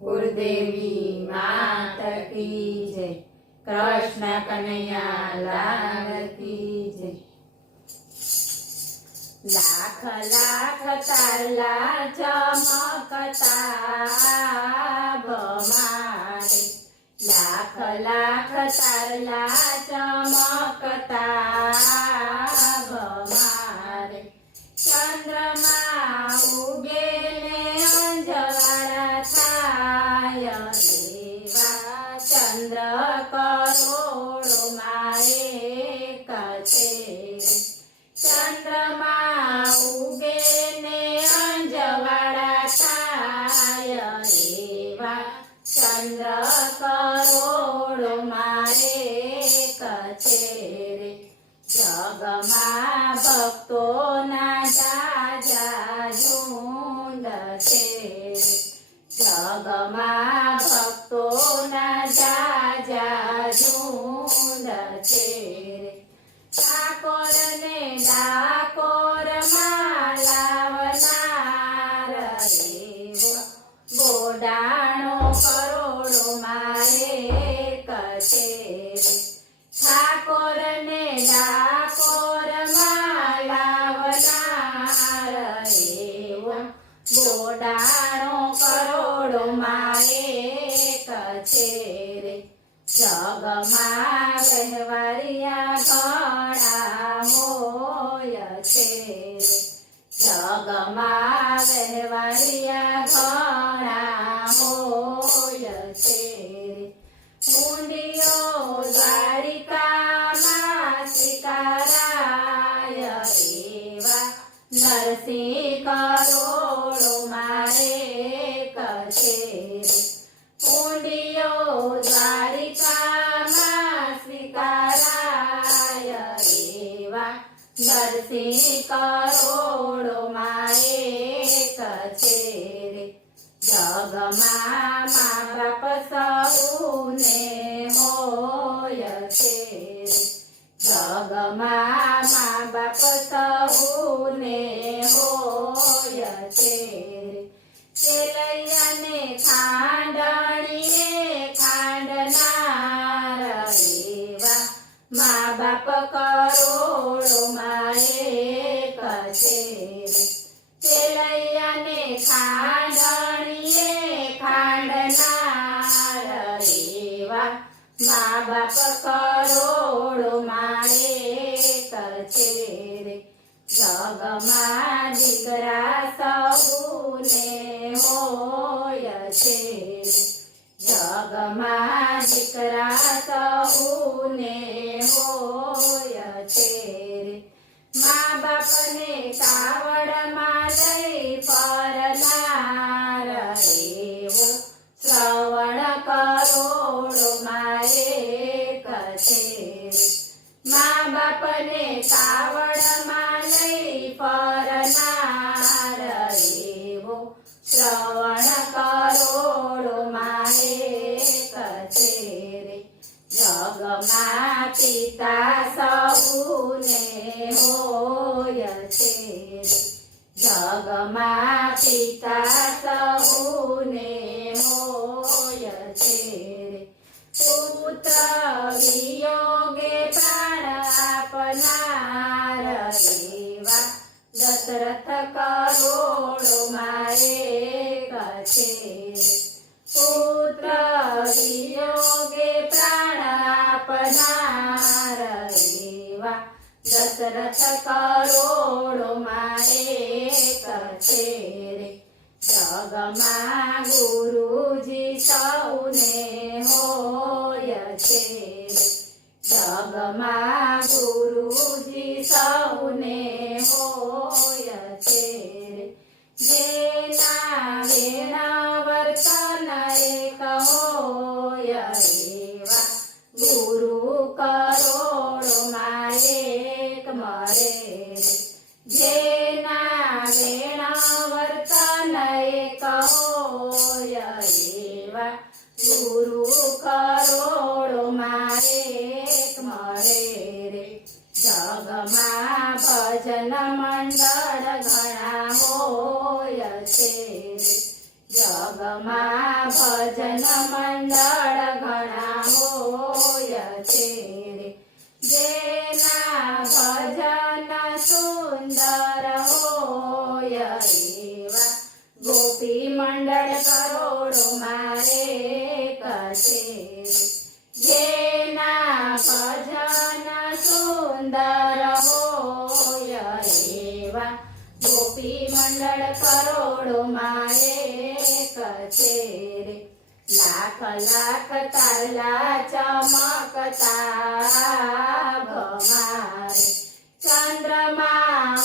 कुलदेवी मात की जय। कृष्ण कन्हैया लाल की जय। लाख लाख तारला चमकता मारे, लाख लाख तारला चमकता मारे। चंद्रमा उगे ने अंजवाड़ा थाय एवा, चंद्र करोड़ो मारे कछे। चंद्रमा उगे ने अंजवाड़ा थाय एवा, चंद्र करोड़ो मारे कछे। जगमा भक्तोना जाजा झुंड छे, जगमा भक्तोना जाजा झुंड छे। ठाकोर ने डाकोर मालावनार एवो, बोडाणो करोड़ो मारे कछे। ठाकोर ने डाकोर मालावनार एवो, बोडाणो करोड़ो मारे कछे। जगमा वहेवारिया घणा होय छे, जगमा वहेवारिया घणा होय छे। मुंडियो द्वारिकामां स्वीकाराय एवा, नरसिंह करोड़ो मारे कछे। मुंडियो द्वारिकामां स्वीकाराय एवा, नरसिंह करोड़ो मारे कछे। जगमा मां बाप सौने होय छे, जगमा मां बाप सौने होय छे। केलैया ने खांडणीए खांडनार एवा, मां बाप करोड़ो मारे कछे। केलैया ने खांडणीए खांडनार एवा, मां बाप करोड़ो मारे कछे। जगमा दीकरा सौने होय छे, जगमा दीकरा सौने होय छे। मां बाप ने कावड़मां लई फरनार एवो, श्रवण करोड़ो मारे कछे। मां बाप ने कावड़मां लई फरनार एवो, श्रवण करोड़ो मारे कछे। जगमा पिता सौने होय छे, जगमा पिता सौने होय छे। पुत्र वियोगे प्राण आपनार एवा, दशरथ करोड़ो मारे कछे। पुत्र वियोगे प्राण आपनार एवा, दशरथ करोड़ो मारे कछे। जगमा गुरुजी सौने होय छे, जगमा गुरुजी सौने होय छे। जेना वेणा वर्तन एक होय एवा, गुरु करोड़ो मारे मरे। जेना वेणा वर्तन एक होय एवा, गुरु करोड़ो मारे मरे। जगमा भजन मंडळ घणा होय छे, જગમાં ભજન મંડળ ઘણા હોય છે રે જેના ભજન સુંદર હોય એવા ગોપી મંડળ કરોડો મારે કશે જેના ભજન સુંદર હોય એવા ગોપી મંડળ કરોડો મારે કશે રે લાખ લાખ તારલા ચમકતા ભમારે ચંદ્રમા